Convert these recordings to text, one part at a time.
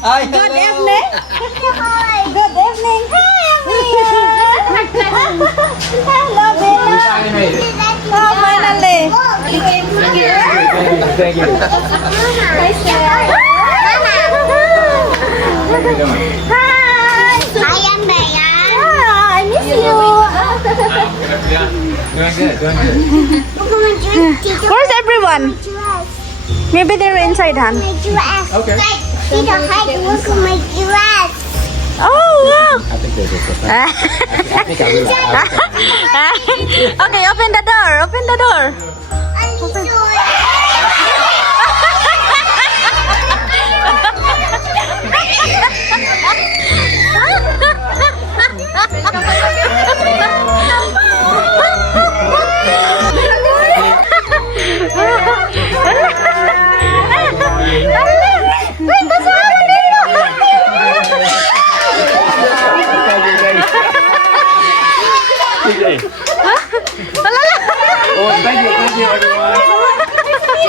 Hi, Good hello. evening. Good evening. Hi, hello, Bella. I made it. Oh, finally. Thank you. Hi, sir. How you doing? Hi. I am Bella. Ah, I miss you. Doing good, doing good. Where's everyone? Maybe they're inside, Han. My dress. Okay. Tita, hi, look at my dress. Oh, wow. I think there's a surprise. I think I realized. Okay, open the door. Open the door. Oh, thank you, everyone.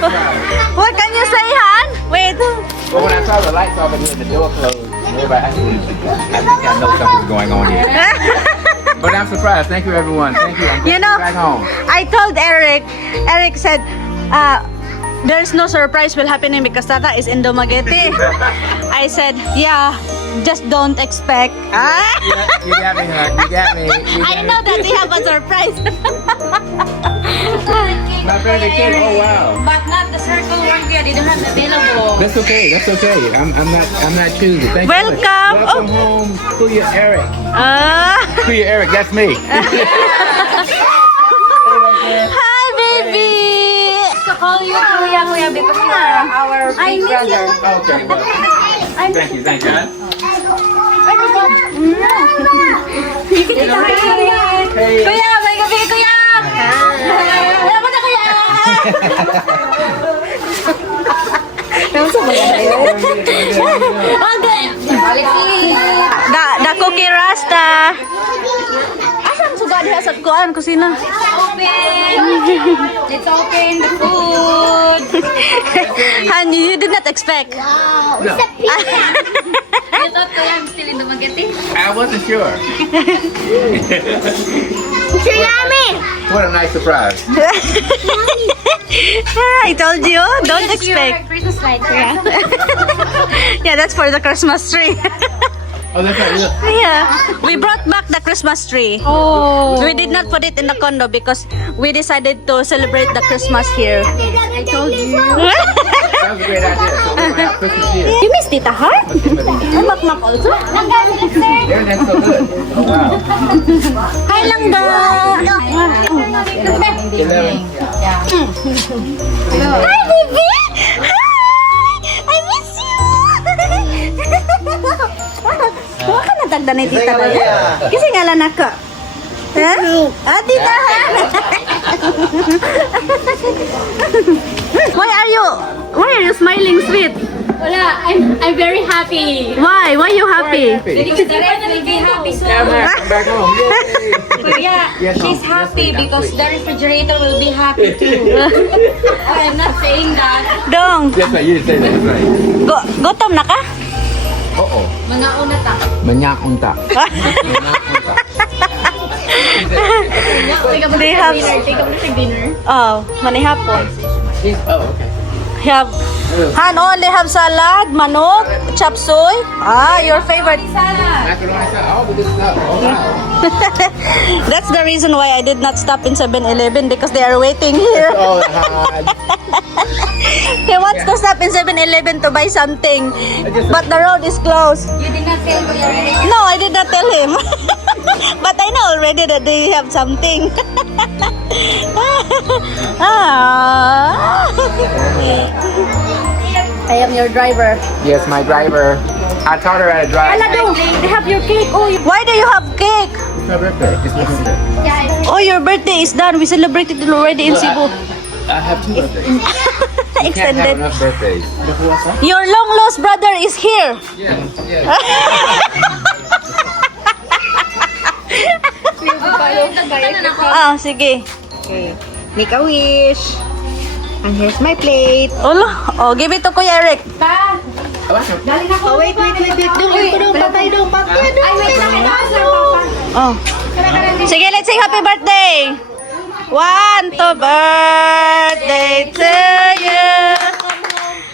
What can you say, Han? Wait. Well, when I saw the lights off and the door closed, everybody, I think I know something's going on here. But I'm surprised. Thank you, everyone. Thank you. I'm You know, back home. I told Eric. Eric said, there's no surprise will happening because Tata is in Dumaguete. I said, yeah, just don't expect. You got me, huh? You got me. I know that we have a surprise. My favorite cake. Oh wow. But not the circle one here. They don't have available. That's okay. That's okay. I'm not choosing. Thank Welcome. you. Welcome home, Kuya Eric. Kuya Eric, that's me. Hi, baby. To call you Kuya because you are our big brother. Okay. Well, thank you. Thank you. Hey. Kuya, may gabi Kuya! Wala mo na Kuya! The cookie rasta. Asan suga diha sa kuan kusina? Let's open the food! Han, you did not expect. No, You thought Kuya I'm still in the Dumaguete? I wasn't sure. Tsunami. What a nice surprise. I told you, don't Yes, you are expect. a Christmas light. Yeah, that's for the Christmas tree. Oh, that's right. Look. Yeah, we brought back the Christmas tree. Oh! We did not put it in the condo because we decided to celebrate the Christmas here. I told you. That was a great idea. So we're gonna have Christmas here. You miss Tita Heart? And Makmak also? Yeah, that's so good. Oh wow. Hi, Langga! 11. Hi, baby! Hi! I miss you! Huwag ka natagda ni Tita na yan. Kasi nga lang ako. Ha? Ah, Tita Han! Why are you smiling sweet? Wala, I'm very happy. Why? Why you happy? Because the rest will be happy soon. I'm back home. Yay. Kuya, Yes, she's ma'am. happy Yes, ma'am. because the refrigerator will be happy too. I'm not saying that. Dong, That's right. You didn't say that. That's right. gutom na ka? Uh-oh. Mga una ta. Manyak unta. They have, Take up the dinner. oh, manihapon. Oh, okay. Have, Han only have salad, manok, chop suey. Ah, your favorite. Macaroni salad. All the good stuff. Oh, wow. That's the reason why I did not stop in 7-Eleven because they are waiting here. Oh, hard. He wants to stop in 7-Eleven to buy something, but the road is closed. You did not tell Kuya Eric. No, I did not tell him. But I know already that they have something. Ah. I am your driver. Yes, my driver. I taught her how to drive. They have your cake. Oh, why do you have cake? It's my birthday. It's my birthday. Oh, your birthday is done. We celebrated it already in Cebu. I have 2 birthdays. You can't have Extended. enough birthdays. Your long lost brother is here. Yes, yes. Ah, sige. Okay. Make a wish. And here's my plate. Olo, oh, give it to Kuya Eric. Oh, wait. Dong, patay dong. Oh. Sige, let's sing happy birthday. 1, 2, birthday to you.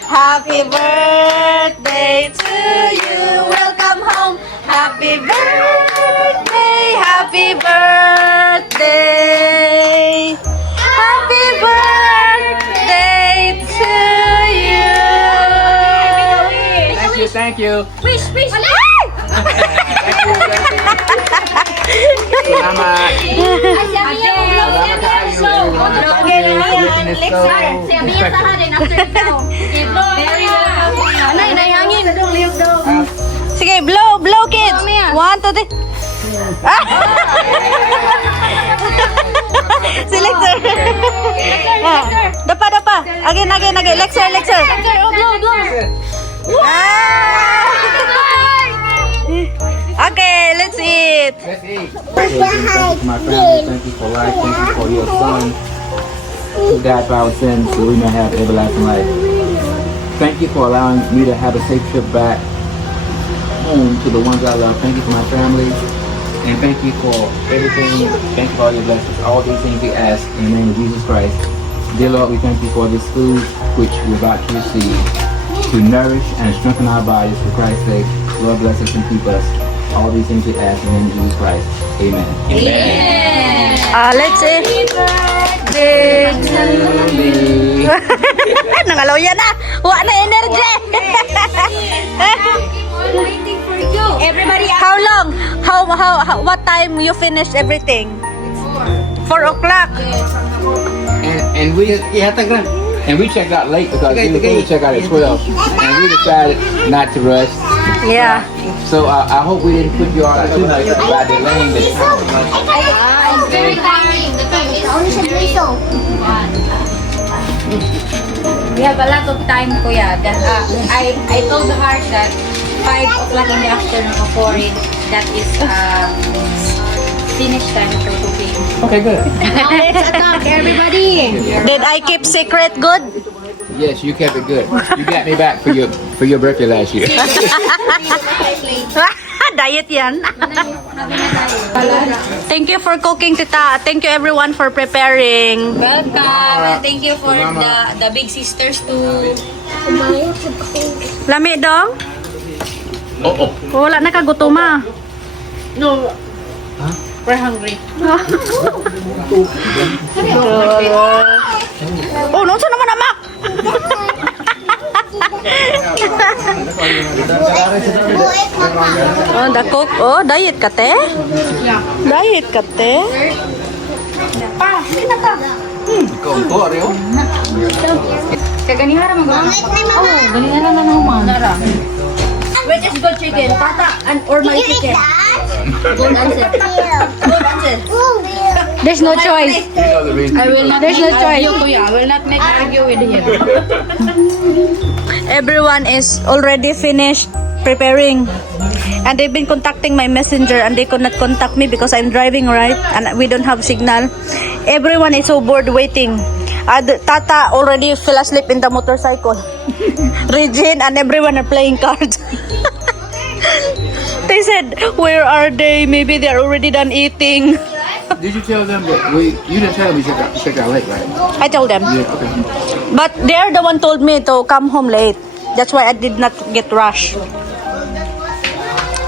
Happy birthday to you. Welcome home. Happy birthday. Happy birthday. Happy birthday to you. Thank you, thank you. Wish. Salamat. Sige, blow kids. 1, 2, 3. Ah! Selector. Dapa. Again. Lecture. Ah! Okay, let's eat. Let's eat. Thank you for my family. Thank you for life. Thank you for your son who died for our sins so we may have everlasting life. Thank you for allowing me to have a safe trip back home to the ones I love. Thank you for my family. And thank you for everything. Thank you for all your blessings. All these things we ask in the name of Jesus Christ. Dear Lord, we thank you for this food which we're about to receive to nourish and strengthen our bodies for Christ's sake. Lord, bless us and keep us. All these things we ask in the name of Jesus Christ. Amen. Let's eat. Nangalaw yan na. Wa na energy. Waiting for you. Everybody, how long? How what time you finish everything? 4 o'clock. And we checked out late because we were supposed to check out at 12. And we decided not to rush. Yeah. So I hope we didn't put you all out too much by delaying the time. I'm very tiring. The time is very We have a lot of time, Kuya. That I told the heart that 5 o'clock in the afternoon or 4, that is finish time for cooking. Okay, good. Everybody. Did I keep secret good? Yes, you kept it good. You got me back for your birthday last year. Diet yan. Thank you for cooking, Tita. Thank you everyone for preparing. Welcome. And thank you for the big sisters too. Lami dong? Oh. Wala na kagutuma. No. We're hungry. Oh, no, saan naman amak? Oh, the cook. Oh, diet ka, te? Diet ka, te? Kaganihara mag-ano? Oh, ganihara na naman. Which is good chicken? Tata or my chicken? Good answer. Good answer. There's no choice. I will not There's no choice. I will not make argue with him. Everyone is already finished preparing. And they've been contacting my messenger and they could not contact me because I'm driving, right? And we don't have signal. Everyone is so bored waiting. Tata already fell asleep in the motorcycle. Regine and everyone are playing cards. They said, where are they? Maybe they're already done eating. Did you tell them that you didn't tell them you checked out late, right? I told them. Yeah, okay. But they're the one told me to come home late. That's why I did not get rushed.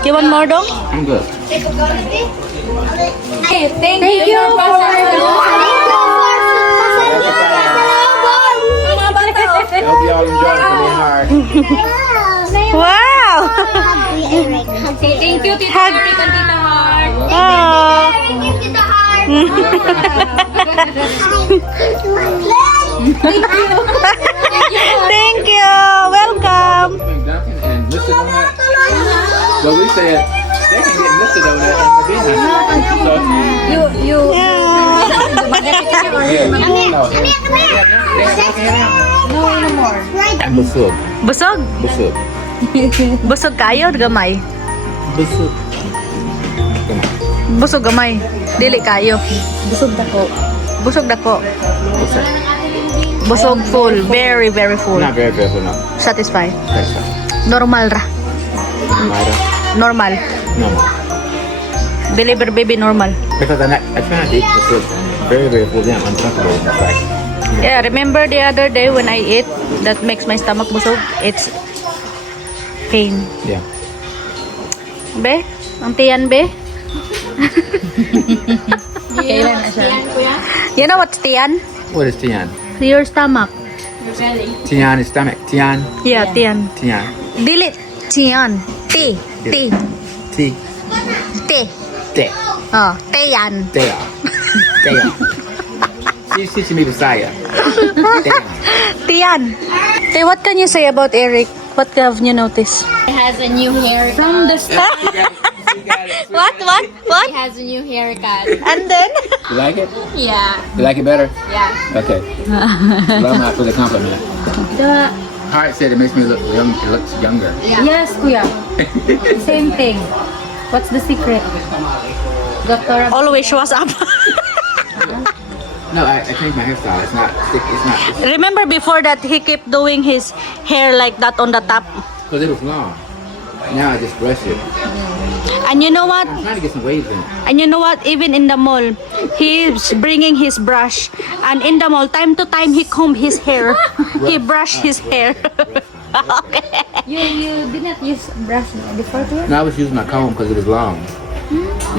You want more dong? I'm good. Hey, thank you for I hope y'all enjoy it from your heart. Wow! Thank you, Tita Hug. Eric and Tita Heart. Oh. Thank you. Welcome. And Mr. Donut. But we said they can get listed over there in Medina. So, You. No, no more. and busog. Busog. Busog. Busog kayo, gamay. Busog. Busog gamay. Dili kayo. Busog dako. Busog dako. Busog. Busog full. Very, very full. Not very full, no. Satisfied. That's right. Normal ra. Mara. Normal. No. Believer baby normal. Because I try not to eat busog. Very, very full. Then I'm uncomfortable. It's like, Yeah, remember the other day when I ate that makes my stomach busog? It's pain. yeah. Be? Ang tiyan, be? Kailan na siya? You know what's tiyan? What is Tian? Your stomach. Tian is stomach. Tian. Yeah, tiyan. Tian. Dili, tiyan. T. T. T. T. Te. Oh, tiyan. Dea. Dea. She's teaching me Bisaya. Dea. Tiyan. Hey, what can you say about Eric? What have you noticed? He has a new haircut. From the start. What? He has a new haircut. And then? You like it? Yeah. You like it better? Yeah. Okay. Lama for the compliment. The, Heart said it makes me look young. It looks younger. yes, kuya. Same thing. What's the secret? Dr. Always was up. No, I changed my hairstyle. It's not thick. It's not. Remember before that he kept doing his hair like that on the top? Because it was long. Now I just brush it. And you know what? I'm trying to get some waves in it. And you know what? Even in the mall, he's bringing his brush. And in the mall, time to time, he comb his hair. He brushed his hair. Okay. You did not use brush before to it? No, I was using my comb because it was long.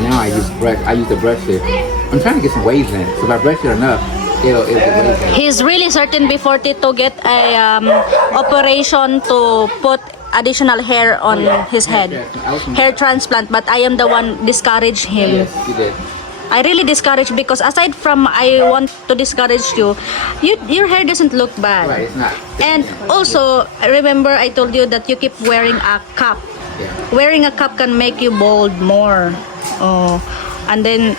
Now I use brush. I use the brush it. I'm trying to get some waves in it. So if I brush it enough, it'll get waves in it. He's really certain before Tito get a operation to put additional hair on his head. Hair transplant, but I am the one discouraged him. Yes, you did. I really discourage because aside from I want to discourage you, your hair doesn't look bad. Right, it's not. And also, remember I told you that you keep wearing a cap. Yeah. Wearing a cap can make you bald more. Oh. And then,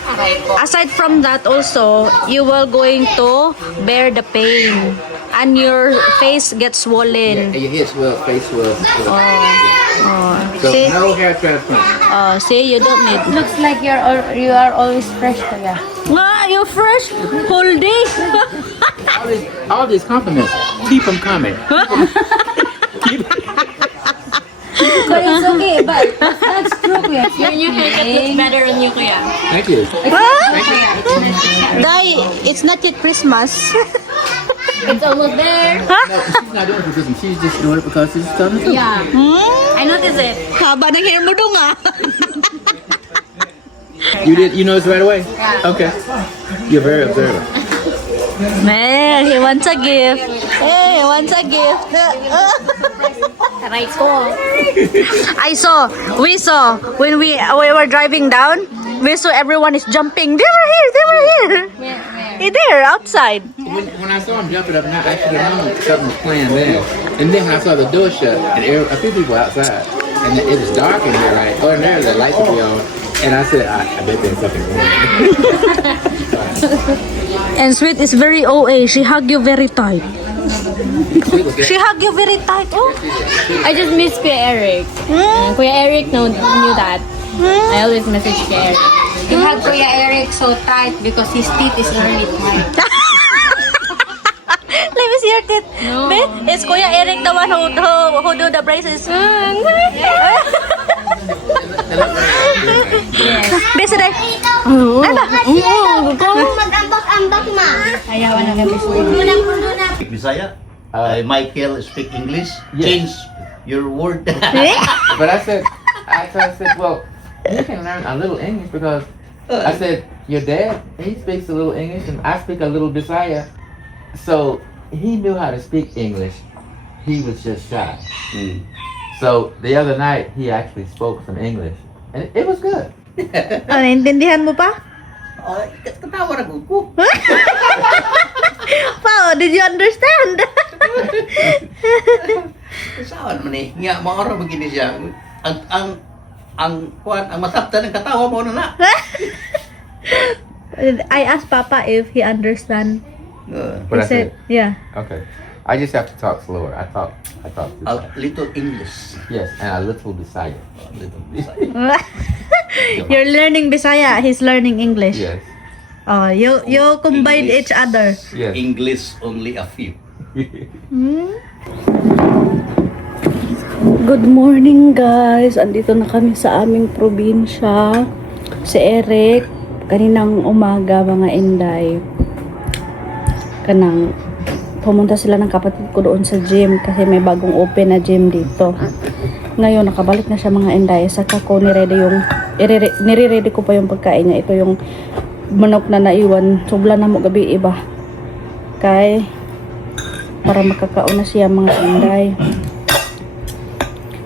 aside from that also, you will going to bear the pain. And your face gets Yeah, swollen. and your head swell, face swell. So See? no hair transplant. See, you don't need. Looks like you are always fresh, kuya. Ah, you're fresh whole day. All these compliments, keep them coming. But it's okay, but that's true, kuya. Your new haircut looks better on you, kuya. Thank you. Dai, it's not yet Christmas. It's almost there. No, she's not doing it for Christmas. She's just doing it because she's telling the truth. Yeah. I noticed it. Haba ng hair mo dong ah. You noticed right away? Yeah. Okay. You're very observant. Man, he wants a gift. Hey, he wants a gift. Right ko. We saw, when we were driving down, we saw everyone is jumping. They were here. There, outside. When I saw him jumping up, and I actually knew something was playing there. And then when I saw the door shut, and a few people outside, and it was dark in here, right? Ordinarily, the lights would be on. And I said, I bet there's something wrong. And Sweet is very OA. She hug you very tight. She hug you very tight. Oh. I just miss Kuya Eric. Kuya Eric knew that. I always message Kuya Eric. You have Kuya Eric so tight because his teeth is really tight. Let me see your teeth. No. Be, is Kuya Eric the one who do the braces? Be, today. Mag-ambak-ambak, ma. Ayawan na gabi Speak Bisaya. Michael speak English. Change your word. But I said, well, you can learn a little English because I said, your dad, he speaks a little English and I speak a little Bisaya. So he knew how to speak English. He was just shy. So the other night, he actually spoke some English. And it was good. Naintindihan mo pa? Katawa na ko. Pao, did you understand? Saan man eh. Nga, maara begini siya. Ang ang masabtan ng katawa mo na. I asked Papa if he understand. What He said, yeah. Okay. I just have to talk slower. I talk A little English. yes, and a little Bisaya. A little Bisaya. You're learning Bisaya. He's learning English. Yes. Oh, you combine English. each other. Yes. English only a few. Good morning, guys. Andito na kami sa aming probinsya. Si Eric, kaninang umaga, mga Inday. Pumunta sila ng kapatid ko doon sa gym kasi may bagong open na gym dito. Ngayon, nakabalik na siya, mga Inday. Saka ko nire-ready ko pa yung pagkain niya. Ito yung manok na naiwan. Sobla na mo gabi iba. Para makakaon na siya, mga Inday.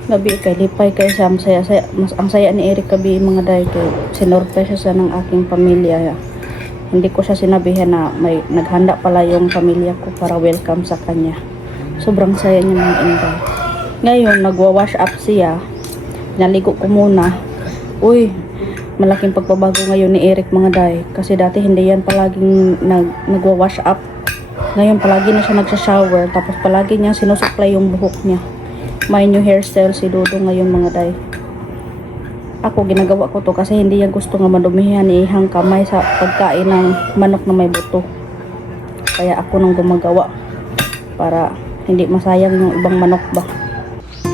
Gabi kay lipay kay siya ang saya ni Eric gabi, mga day, kay sinorpresa siya ng aking pamilya. Hindi ko siya sinabihan na may naghanda pala yung pamilya ko para welcome sa kanya. Sobrang saya niya, mga Inday. Ngayon nagwa-wash up siya. Naligo ko muna. Uy, malaking pagbabago ngayon ni Eric, mga day, kasi dati hindi yan palaging nagwa-wash up. Ngayon palagi na siya nagsha-shower, tapos palagi niya sinusuklay yung buhok niya. May new hairstyle si Dodo ngayon, mga day. Ako ginagawa ko to kasi hindi yan gusto nga madumihan ni ihang kamay sa pagkain ng manok na may buto. Kaya ako nang gumagawa para hindi masayang yung ibang manok ba.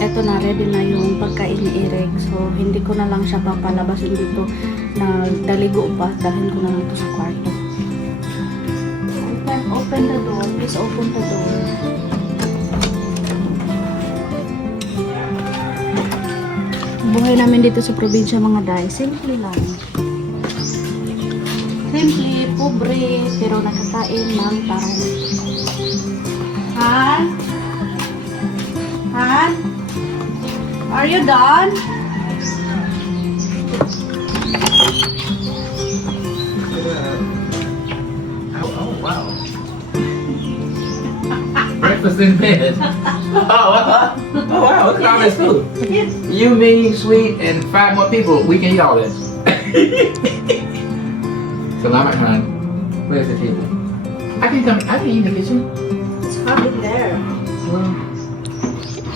Eto na, ready na yung pagkain ni Eric. So hindi ko na lang siya papalabasin dito na daligo pa. Dalhin ko na lang ito sa kwarto. Open the door. Please open the door. Buhay namin dito sa probinsya, mga day. Simple lang. Simple, pobre, pero nakakain ng tarong. Han? Han? Are you done? Oh wow. Breakfast in bed. Oh wow, look at all this food. You, me, Sweet, and 5 more people. We can eat all this. Salamat, man. Where's the table? I can eat in the kitchen. It's hot in there. Well,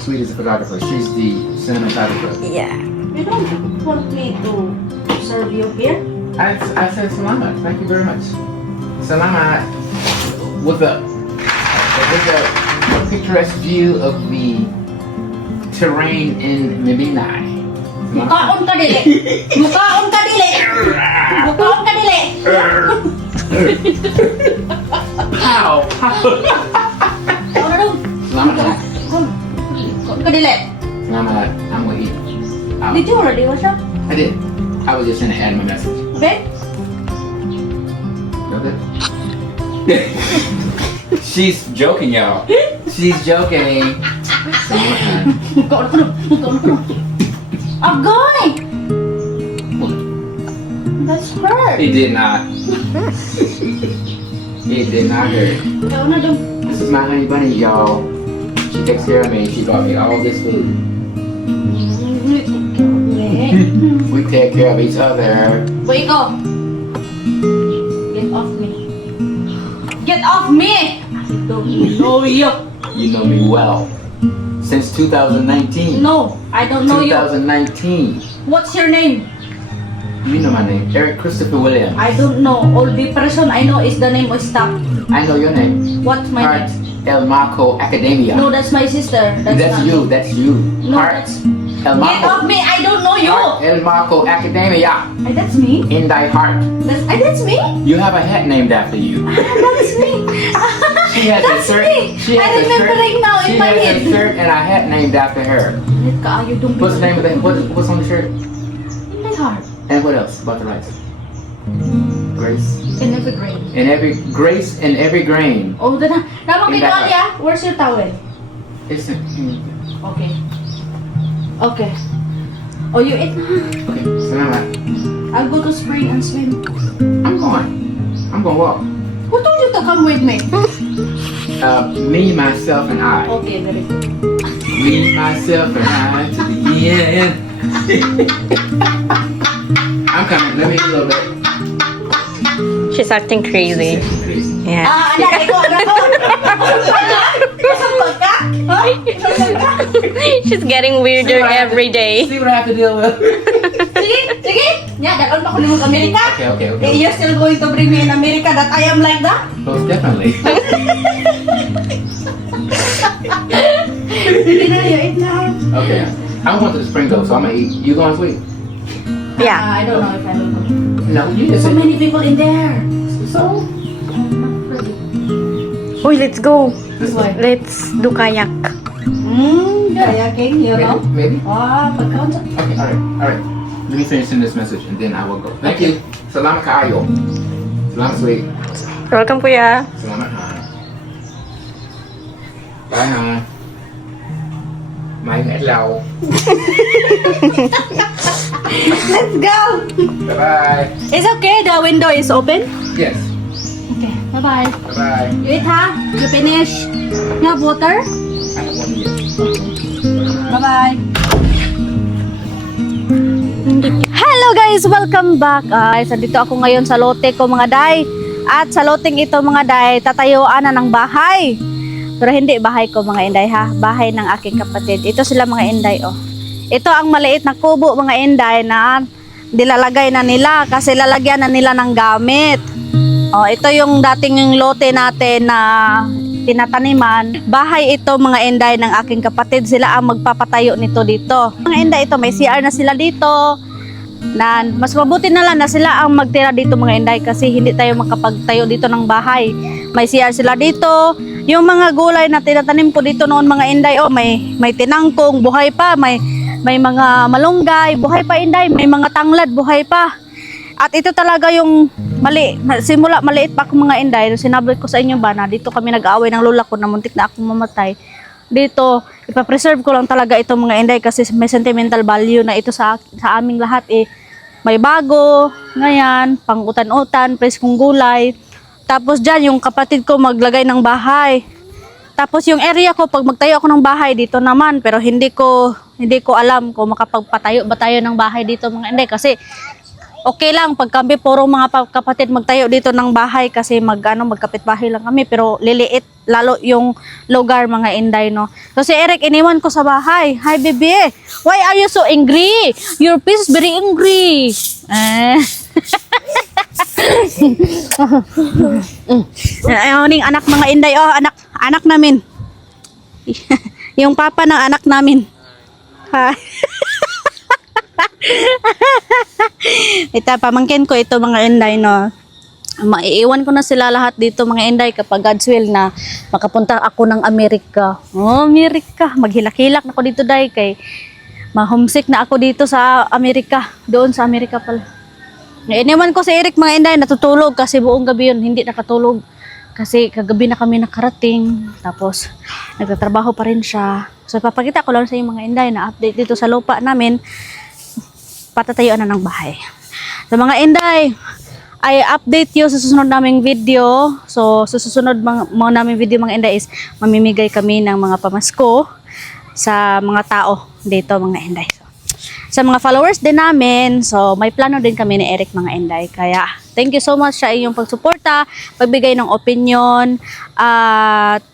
Sweet is a photographer. She's the cinematographer. Yeah. You don't want me to serve you here? I said salamat. Thank you very much. Salamat. With a picturesque view of the terrain in Mibinay. Mukaon ka dili! Mukaon ka dili! Mukaon ka dili! How? Ano na doon? Salamat. Mukaon ka dili! Salamat. I'm gonna eat. Did you already wash up? I did. I was just gonna add my message. Okay? Okay. She's joking, y'all. She's joking. Salamat. Mukaon ka na! Mukaon ka na! Agoy! That's hurt! It did not. It did not hurt. Ikaw na doon. This is my honey bunny, y'all. She takes care of me. She bought me all this food. We take care of each other. Wait, go! Get off me! Get off me! I don't know you! You know me well. Since 2019. No, I don't know you. 2019. What's your name? You know my name. Eric Christopher Williams. I don't know. All the person I know is the name of staff. I know your name. What's my Heart name? El Marco Academia. No, that's my sister. That's not you. me. That's you. No, Heart that's... El Get Marco. off me! I don't know you! Heart El Marco Academia. That's me? In thy heart. That's me? You have a hat named after you. That's me! She has That's a shirt. me! She has I a remember shirt. right now in She my has head. a shirt and a hat named after her. What's the name of that? What's on the shirt? My heart. And what else about the rice? Grace. In every grain. In every grace in every grain. Oh, na. Naman In kay that Dolia, where's your towel? It's a, Okay. Okay. Oh, you eat na. okay. Salamat. I'll go to spring and swim. I'm going. I'm gonna walk. Who told you to come with me? Me, myself, and I. Okay, very good. Me, myself, and I to the end. I'm coming. Let me eat a little bit. She's acting crazy. Yeah. She's getting weirder every day. See what I have to deal with. Sige. Yeah, dalon pa ko limang Amerika. Okay. You're still going to bring me in America that I am like that? Most definitely. Sige na, you eat now. Okay. I'm going to the spring though, so I'm gonna eat. You going sweet? Yeah. I don't know if I will go. No, you just So many people in there. So? Uy, let's go. This way. Let's do kayak. Kayaking, you know? Maybe? Ah, pagkaunsa. Okay, alright. Let me finish in this message and then I will go. Thank you. Salamat kaayo. Salamat sweet. Welcome, kuya. Salamat ha. Bye ha. Mayong adlaw. Let's go! Bye-bye. It's okay, the window is open. Yes. Okay, bye-bye. Bye-bye. You eat ha? You finish? You have water? I have one yet. Bye-bye. Hello guys! Welcome back. Dito ako ngayon sa lote ko mga day. At sa loteng ito mga day, tatayuan na ng bahay. Pero hindi bahay ko mga inday ha. Bahay ng aking kapatid. Ito sila mga inday oh. Ito ang maliit na kubo mga inday na dilalagay na nila kasi lalagyan na nila ng gamit. Oh, ito yung dating lote natin na tinataniman. Bahay ito mga inday ng aking kapatid. Sila ang magpapatayo nito dito. Mga inday ito, may CR na sila dito. Na mas mabuti na lang na sila ang magtira dito mga inday kasi hindi tayo makapagtayo dito ng bahay. May CR sila dito. Yung mga gulay na tinatanim ko dito noon mga inday, oh, may tinangkong, buhay pa, may mga malunggay, buhay pa inday, may mga tanglad, buhay pa. At ito talaga yung simula maliit pa ako mga inday, sinabi ko sa inyo ba na dito kami nag-aaway ng lola ko na muntik na akong mamatay. Dito, ipapreserve ko lang talaga itong mga inday kasi may sentimental value na ito sa aming lahat eh. May bago, ngayon, pang-utan-utan, preskong gulay. Tapos dyan, yung kapatid ko maglagay ng bahay. Tapos yung area ko, pag magtayo ako ng bahay dito naman, pero hindi ko alam kung makapagpatayo ba tayo ng bahay dito mga inday. Kasi okay lang, pag kami puro mga kapatid magtayo dito ng bahay kasi magkapit bahay lang kami. Pero liliit lalo yung lugar mga inday, no? So si Eric, iniwan ko sa bahay. Hi, baby. Why are you so angry? Your face is very angry. Ayuning anak mga inday, oh, anak namin. Yung papa ng anak namin. Ha. Ito, pamangkin ko ito mga inday, no. Maiiwan ko na sila lahat dito mga inday kapag God's will na makapunta ako ng Amerika. Oh, Amerika. Maghilak-hilak na ako dito day kay ma-homesick na ako dito sa Amerika. Doon sa Amerika pala. Iniwan ko si Eric mga inday, natutulog kasi buong gabi yun, hindi nakatulog. Kasi kagabi na kami nakarating, tapos nagtatrabaho pa rin siya. So papakita ko lang sa inyo mga inday na update dito sa lupa namin, patatayuan na ng bahay. So mga inday, ay update you sa susunod naming video. So sa susunod mga naming video mga inday is mamimigay kami ng mga pamasko sa mga tao dito mga inday. Sa mga followers din namin, so may plano din kami ni Eric mga inday. Kaya thank you so much sa inyong pagsuporta, pagbigay ng opinion, at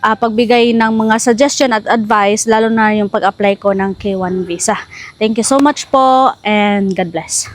pagbigay ng mga suggestion at advice, lalo na yung pag-apply ko ng K1 visa. Thank you so much po and God bless.